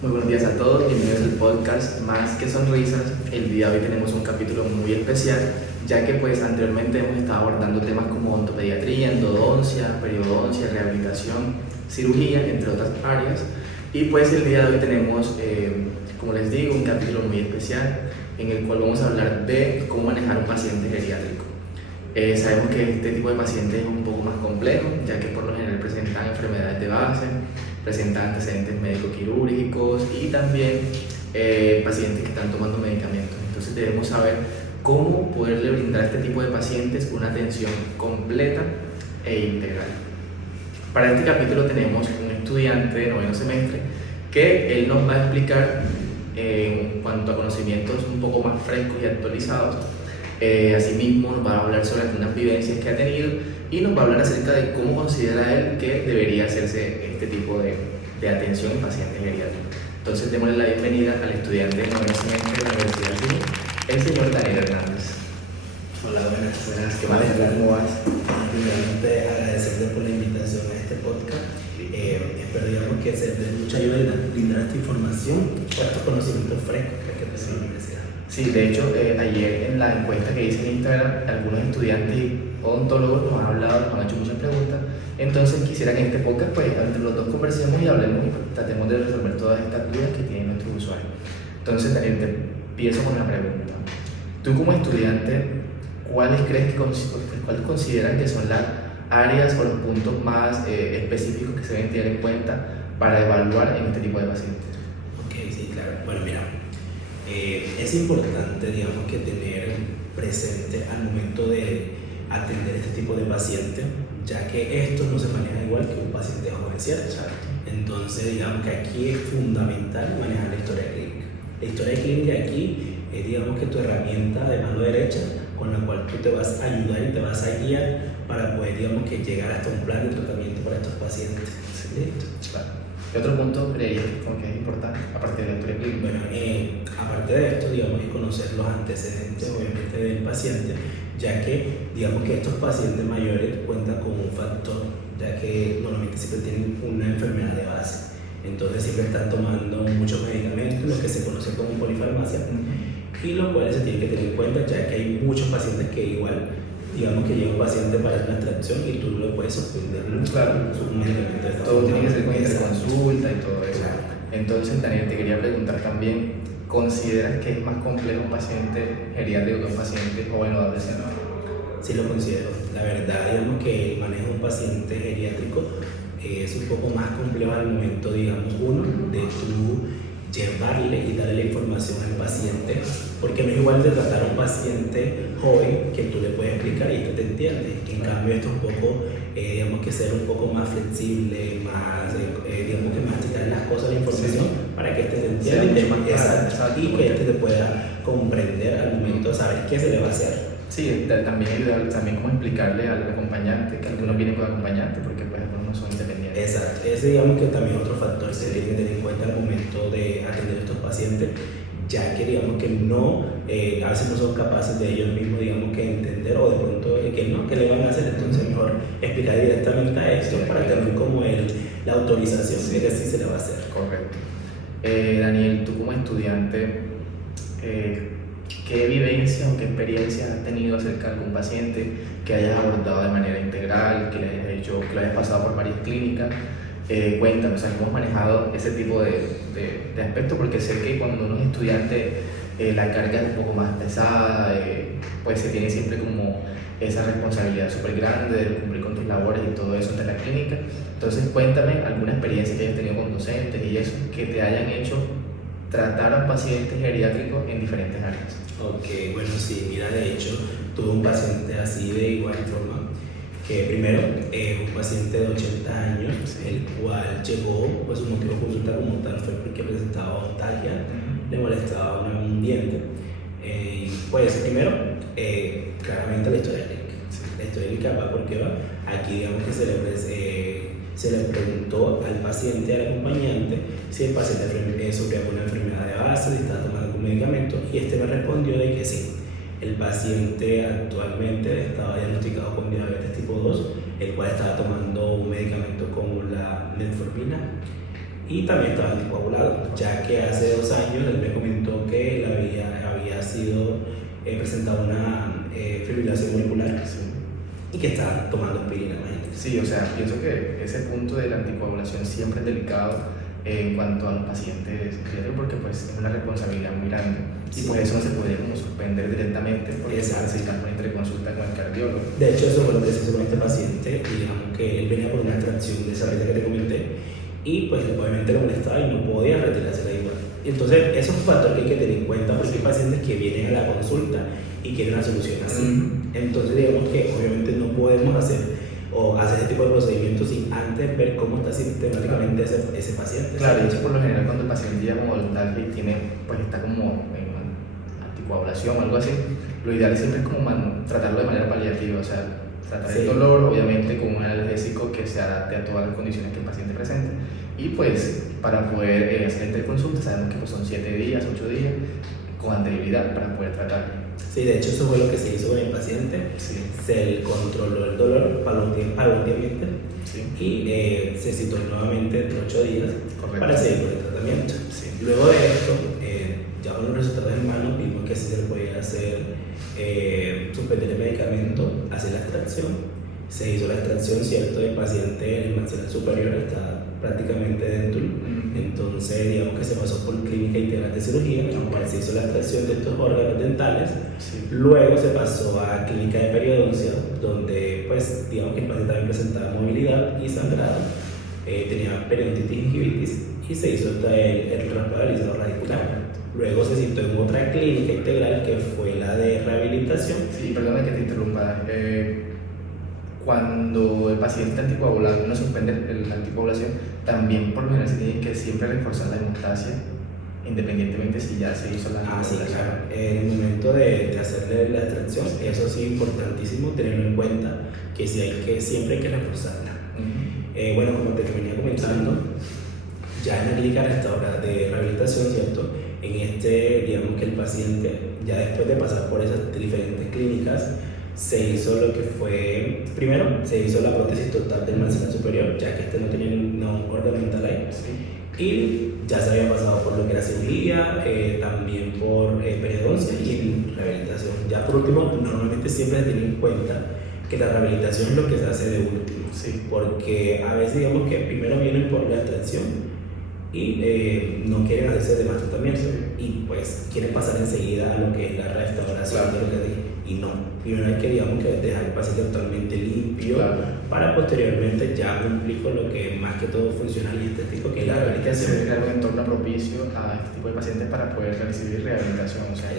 Muy buenos días a todos, bienvenidos al podcast Más que Sonrisas. El día de hoy tenemos un capítulo muy especial, ya que pues anteriormente hemos estado abordando temas como odontopediatría, endodoncia, periodoncia, rehabilitación, cirugía, entre otras áreas. Y pues el día de hoy tenemos, como les digo, un capítulo muy especial en el cual vamos a hablar de cómo manejar un paciente geriátrico. Sabemos que este tipo de paciente es un poco más complejo, ya que por lo general presentan enfermedades de base, presentan antecedentes médico-quirúrgicos y también pacientes que están tomando medicamentos. Entonces debemos saber cómo poderle brindar a este tipo de pacientes una atención completa e integral. Para este capítulo tenemos un estudiante de noveno semestre que él nos va a explicar en cuanto a conocimientos un poco más frescos y actualizados. Asimismo nos va a hablar sobre algunas vivencias que ha tenido y nos va a hablar acerca de cómo considera él que debería hacerse este tipo de atención en pacientes geriátricos. Entonces démosle la bienvenida al estudiante de noveno semestre de la Universidad de Chile, el señor Daniel Hernández. Hola, buenas. ¿Qué más? ¿Cómo vas? Primeramente agradecerte por la invitación a este podcast. Espero que sea de mucha ayuda y brindar esta información por estos conocimientos frescos que tenemos en la universidad. Sí, de hecho, ayer en la encuesta que hice en Instagram, algunos estudiantes odontólogos nos han hablado, nos han hecho muchas preguntas. Entonces quisiera que en este podcast, pues, entre los dos conversemos y hablemos y tratemos de resolver todas estas dudas que tienen nuestros usuarios. Entonces, Daniel, te empiezo con la pregunta. Tú como estudiante, ¿cuáles consideran que son las áreas o los puntos más específicos que se deben tener en cuenta para evaluar en este tipo de pacientes? Ok, sí, claro. Bueno, mira, es importante, digamos, que tener presente al momento de atender este tipo de pacientes, ya que esto no se maneja igual que un paciente joven, ¿cierto? Entonces, digamos que aquí es fundamental manejar la historia clínica. La historia clínica aquí es, digamos, que tu herramienta de mano derecha con la cual tú te vas a ayudar y te vas a guiar para poder, digamos, que llegar hasta un plan de tratamiento para estos pacientes. ¿Listo? Claro. ¿Qué otro punto creerías que es importante, aparte de la historia clínica? Bueno, aparte de esto, digamos, que conocer los antecedentes, obviamente, del paciente, ya que, digamos, que estos pacientes mayores cuentan con un factor, ya que normalmente siempre tienen una enfermedad de base. Entonces siempre están tomando muchos medicamentos, lo que se conoce como polifarmacia, y lo cual se tiene que tener en cuenta, ya que hay muchos pacientes que igual, digamos, que llega un paciente para una extracción y tú no lo puedes suspender. Claro, un medicamento de todo tiene que ser con interconsulta y todo eso. Claro. Entonces, Daniel, te quería preguntar también, ¿consideras que es más complejo un paciente geriátrico que un paciente joven o adolescente? Sí lo considero. La verdad, digamos que el manejo de un paciente geriátrico es un poco más complejo al momento, digamos, uno, de tú llevarle y darle la información al paciente, porque no es igual de tratar a un paciente joven que tú le puedes explicar y este te entiende. En cambio, esto es un poco, digamos, que ser un poco más flexible, más, digamos, que masticar las cosas, la información, para que este te entienda y que este te pueda comprender al momento de saber qué se le va a hacer. Sí, también ayudar, también como explicarle al acompañante, que algunos vienen con acompañante porque pues algunos no son independientes. Exacto, ese digamos que también otro factor se tiene que tener en cuenta al momento de atender a estos pacientes, ya que digamos que no, a veces no son capaces de ellos mismos, digamos, que entender o de pronto que no, que le van a hacer, entonces mejor explicar directamente a esto para tener como la autorización de que sí se le va a hacer. Correcto. Daniel, tú como estudiante, ¿qué vivencia o qué experiencia has tenido acerca de algún paciente que hayas abordado de manera integral, que le hayas hecho, que lo hayas pasado por varias clínicas? Cuéntanos, ¿cómo has manejado ese tipo de aspectos? Porque sé que cuando uno es estudiante la carga es un poco más pesada, pues se tiene siempre como esa responsabilidad súper grande de cumplir con tus labores y todo eso ante la clínica. Entonces cuéntame alguna experiencia que hayas tenido con docentes y eso, que te hayan hecho tratar a pacientes geriátricos en diferentes áreas. Ok, bueno, sí, mira, de hecho, tuve un paciente así de igual forma, que primero, un paciente de 80 años, el cual llegó, pues su motivo de consulta como tal fue porque presentaba odontalgia, le molestaba un diente. Pues primero, claramente la historia clínica. La historia clínica va porque va, aquí digamos que se le preguntó al paciente, al acompañante, si el paciente sufría alguna enfermedad de base, si estaba tomando algún medicamento, y este me respondió de que sí. El paciente actualmente estaba diagnosticado con diabetes tipo 2, el cual estaba tomando un medicamento como la metformina, y también estaba anticoagulado, ya que hace 2 años él me comentó que él había sido presentado una fibrilación auricular y que estaba tomando aspirina. Sí, o sea, pienso que ese punto de la anticoagulación siempre es delicado en cuanto a los pacientes pediátricos porque pues es una responsabilidad muy grande y por eso no se puede como suspender directamente porque se necesita una interconsulta con el cardiólogo. De hecho, eso fue lo que se hizo con este paciente, digamos que él venía por una extracción de esa herida que te comenté y pues obviamente le molestaba y no podía retirarse la igual. Entonces, eso es un factor que hay que tener en cuenta porque hay pacientes que vienen a la consulta y quieren una solución así. Entonces, digamos que obviamente no podemos hacer ese tipo de procedimientos sin antes ver cómo está sistemáticamente ese paciente. Claro, de hecho, por lo general, cuando el paciente ya como tal y tiene, pues está como en anticoagulación o algo así, lo ideal siempre es como tratarlo de manera paliativa, o sea, tratar el dolor, obviamente, con un analgésico que se adapte a todas las condiciones que el paciente presente. Y pues, para poder hacer interconsulta, sabemos que pues, son 7 días, 8 días, con anterioridad para poder tratar. Sí, de hecho eso fue lo que se hizo con el paciente, se controló el dolor paulatinamente y se citó nuevamente en 8 días para seguir con el tratamiento. Luego de esto, ya con los resultados en mano, vimos que sí se le podía hacer suspender el medicamento, hacer la extracción. Se hizo la extracción, ¿cierto? El paciente en el maxilar superior está prácticamente dentro. Entonces, digamos que se pasó por clínica integral de cirugía, en la cual se hizo la extracción de estos órganos dentales. Luego se pasó a clínica de periodoncia, donde, pues, digamos que el paciente también presentaba movilidad y sangrado, tenía periodontitis y gingivitis, y se hizo el raspado del alisado radicular. Luego se citó en otra clínica integral que fue la de rehabilitación. Sí, perdona que te interrumpa. Cuando el paciente anticoagulado no suspende la anticoagulación, también por lo general se tiene que siempre reforzar la hemostasia, independientemente si ya se hizo la anticoagulación. Sí, claro. En el momento de hacerle la extracción, eso sí es importantísimo tenerlo en cuenta, que siempre hay que reforzarla. Bueno, como te venía comentando, ya en la clínica de rehabilitación, ¿cierto? Digamos que el paciente, ya después de pasar por esas diferentes clínicas, se hizo lo que fue, primero se hizo la prótesis total del maxilar superior, ya que no tenía un órgano dental ahí, y ya se había pasado por lo que era cirugía, también por periodoncia y rehabilitación. Ya por último, normalmente siempre se tiene en cuenta que la rehabilitación es lo que se hace de último, porque a veces digamos que primero vienen por la extracción y no quieren hacerse demás tratamientos y pues quieren pasar enseguida a lo que es la restauración de lo que dije. Y no, primero hay que, digamos, que dejar el paciente totalmente limpio para posteriormente ya cumplir con lo que más que todo funcional y estético, que es la rehabilitación. Hay que crear un entorno propicio a este tipo de pacientes para poder recibir rehabilitación, o sea,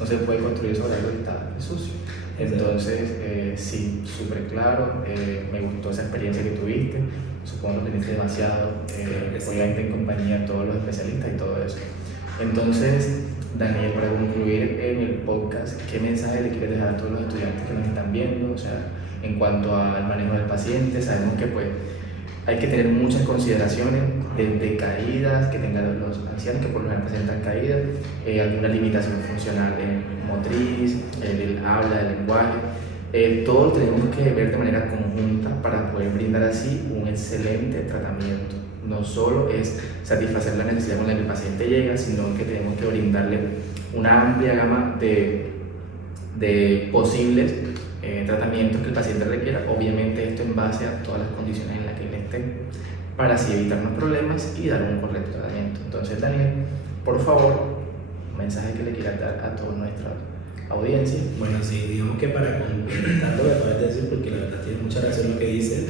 no se puede construir sobre algo que está sucio. Entonces, sí, súper claro, me gustó esa experiencia que tuviste, supongo que teniste demasiado, obviamente en compañía de todos los especialistas y todo eso. Entonces, Daniel, para concluir en el podcast, ¿qué mensaje le quieres dejar a todos los estudiantes que nos están viendo? O sea, en cuanto al manejo del paciente, sabemos que pues hay que tener muchas consideraciones desde caídas que tengan los ancianos que por lo general presentan caídas, alguna limitación funcional motriz, el habla, el lenguaje, todo lo tenemos que ver de manera conjunta para poder brindar así un excelente tratamiento. No solo es satisfacer la necesidad con la que el paciente llega, sino que tenemos que brindarle una amplia gama de posibles tratamientos que el paciente requiera, obviamente esto en base a todas las condiciones en las que él esté, para así evitarnos problemas y dar un correcto tratamiento. Entonces, Daniel, por favor, un mensaje que le quieras dar a toda nuestra audiencia. Bueno, sí, digamos que para complementar lo que acabas de decir, porque la verdad tiene mucha razón lo que dices,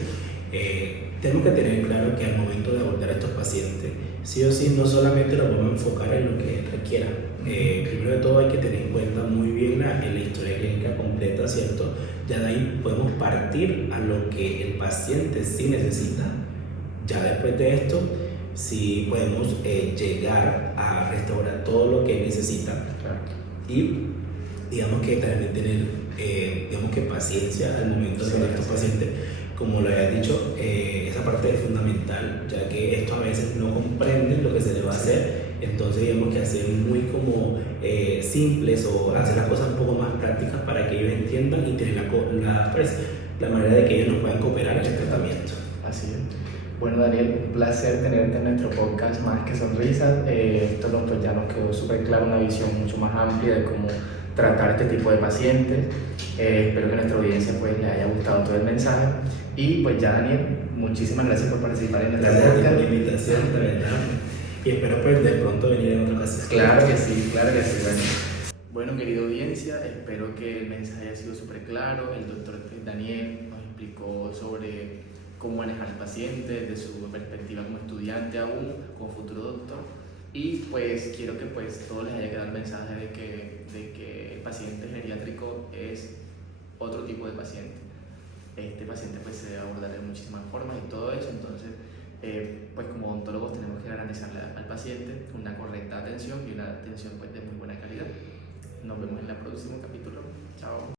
tenemos que tener claro que al momento de abordar a estos pacientes, sí o sí, no solamente nos vamos a enfocar en lo que requieran. Primero de todo hay que tener en cuenta muy bien la historia clínica completa, ¿cierto? Ya de ahí podemos partir a lo que el paciente sí necesita. Ya después de esto, sí podemos llegar a restaurar todo lo que necesita. Y digamos que también tener digamos que paciencia al momento de ver a estos pacientes. Como lo había dicho, esa parte es fundamental, ya que estos a veces no comprenden lo que se les va a hacer, entonces digamos que hacer muy como simples o hacer las cosas un poco más prácticas para que ellos entiendan y tener la manera de que ellos nos puedan cooperar en el tratamiento. Así es. Bueno, Daniel, un placer tenerte en nuestro podcast Más que Sonrisas. Pues ya nos quedó súper claro una visión mucho más amplia de cómo tratar este tipo de pacientes. Espero que a nuestra audiencia pues, le haya gustado todo el mensaje. Y pues ya, Daniel, muchísimas gracias por participar en nuestro Gracias a ti podcast. por la invitación, de verdad. Y espero pues de pronto venir en otra ocasión. Claro que sí, Daniel. Bueno, querida audiencia, espero que el mensaje haya sido súper claro. El doctor Daniel nos explicó sobre cómo manejar al paciente desde su perspectiva como estudiante aún, como futuro doctor. Y pues quiero que pues todos les haya quedado el mensaje de que el paciente geriátrico es otro tipo de paciente. Este paciente pues se debe abordar de muchísimas formas y todo eso, entonces pues como odontólogos tenemos que garantizarle al paciente una correcta atención y una atención pues de muy buena calidad. Nos vemos en el próximo capítulo. Chao.